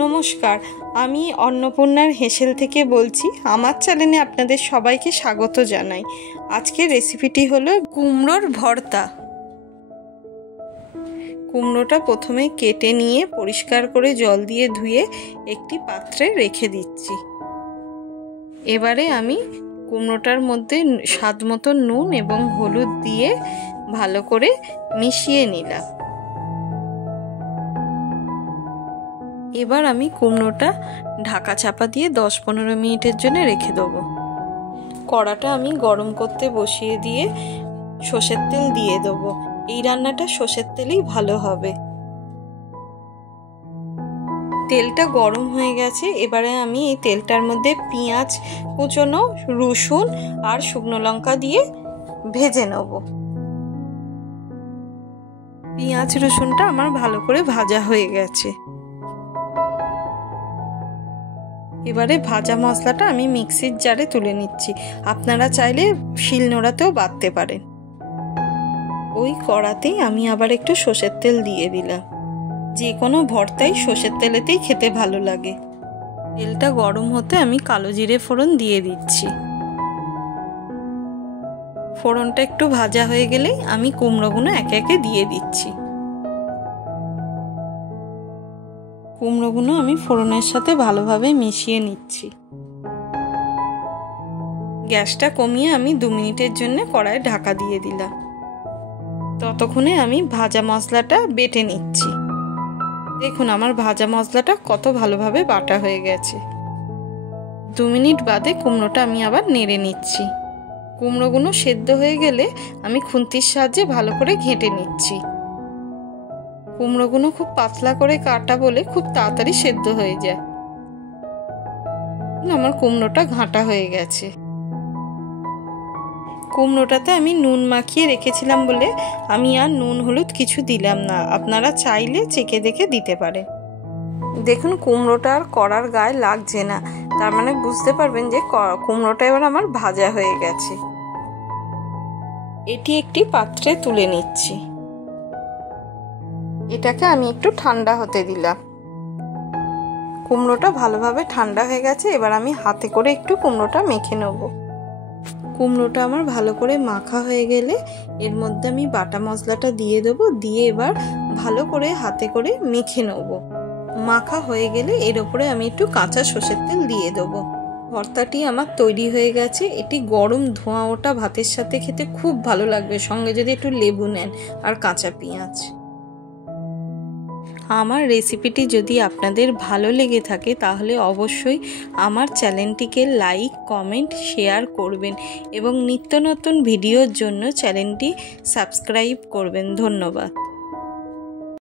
নমস্কার, আমি অন্নপূর্ণার হেসেল থেকে বলছি। আমার চ্যানেলে আপনাদের সবাইকে স্বাগত জানাই। আজকের রেসিপিটি হলো কুমড়োর ভর্তা। কুমড়োটা প্রথমে কেটে নিয়ে পরিষ্কার করে জল দিয়ে ধুয়ে একটি পাত্রে রেখে দিচ্ছি। এবারে আমি কুমড়োটার মধ্যে স্বাদ মতো নুন এবং হলুদ দিয়ে ভালো করে মিশিয়ে নিলাম। এবার আমি কুমড়োটা ঢাকা চাপা দিয়ে 10-15 মিনিটের জন্য রেখে দেবো। কড়াটা আমি গরম করতে বসিয়ে দিয়ে সর্ষের তেল দিয়ে দেবো। এই রান্নাটা সর্ষের তেলেই ভালো হবে। তেলটা গরম হয়ে গেছে। এবারে আমি এই তেলটার মধ্যে পেঁয়াজ কুচনো, রসুন আর শুকনো লঙ্কা দিয়ে ভেজে নেব। পেঁয়াজ রসুনটা আমার ভালো করে ভাজা হয়ে গেছে। এবারে ভাজা মশলাটা আমি মিক্সির জারে তুলে নিচ্ছি। আপনারা চাইলে শিলনোড়াতেও বাটতে পারেন। ওই কড়াতেই আমি আবার একটু সর্ষের তেল দিয়ে দিলাম। যে কোনো ভর্তাই সর্ষের তেলেতেই খেতে ভালো লাগে। তেলটা গরম হতে আমি কালো জিরে ফোড়ন দিয়ে দিচ্ছি। ফোড়নটা একটু ভাজা হয়ে গেলেই আমি কুমড়োগুলো একে একে দিয়ে দিচ্ছি। কুমড়োগুলো আমি ফোড়নের সাথে ভালোভাবে মিশিয়ে নিচ্ছি। গ্যাসটা কমিয়ে আমি 2 মিনিটের জন্য কড়াইয়ে ঢাকা দিয়ে দিলাম। ততক্ষণে আমি ভাজা মশলাটা বেটে নিচ্ছি। দেখুন আমার ভাজা মশলাটা কত ভালোভাবে বাটা হয়ে গেছে। 2 মিনিট বাদে কুমড়োটা আমি আবার নেড়ে নিচ্ছি। কুমড়োগুলো সেদ্ধ হয়ে গেলে আমি খুন্তির সাহায্যে ভালো করে ঘেঁটে নিচ্ছি। কুমড়োগুলো খুব পাতলা করে কাটা বলে খুব তাড়াতাড়ি সেদ্ধ হয়ে যায়। আমার কুমড়োটা ঘাঁটা হয়ে গেছে। কুমড়োটাতে আমি নুন মাখিয়ে রেখেছিলাম বলে আমি আর নুন হলুদ কিছু দিলাম না। আপনারা চাইলে চেখে দেখে দিতে পারেন। দেখুন কুমড়োটা আর কড়ার গায়ে লাগছে না, তার মানে বুঝতে পারবেন যে কুমড়োটা এবার আমার ভাজা হয়ে গেছে। এটি একটি পাত্রে তুলে নিচ্ছি। এটাকে আমি একটু ঠান্ডা হতে দিলাম। কুমড়োটা ভালোভাবে ঠান্ডা হয়ে গেছে। এবার আমি হাতে করে একটু কুমড়োটা মেখে নেব। কুমড়োটা আমার ভালো করে মাখা হয়ে গেলে এর মধ্যে আমি বাটা মশলাটা দিয়ে দেবো। দিয়ে এবার ভালো করে হাতে করে মেখে নেব। মাখা হয়ে গেলে এর ওপরে আমি একটু কাঁচা সর্ষের তেল দিয়ে দেবো। ভর্তাটি আমার তৈরি হয়ে গেছে। এটি গরম ধোঁয়া ওঠা ভাতের সাথে খেতে খুব ভালো লাগবে, সঙ্গে যদি একটু লেবু নেন আর কাঁচা পেঁয়াজ। আমার রেসিপিটি যদি আপনাদের ভালো লেগে থাকে তাহলে অবশ্যই আমার চ্যানেলটিকে লাইক, কমেন্ট, শেয়ার করবেন এবং নিত্য নতুন ভিডিওর জন্য চ্যানেলটি সাবস্ক্রাইব করবেন। ধন্যবাদ।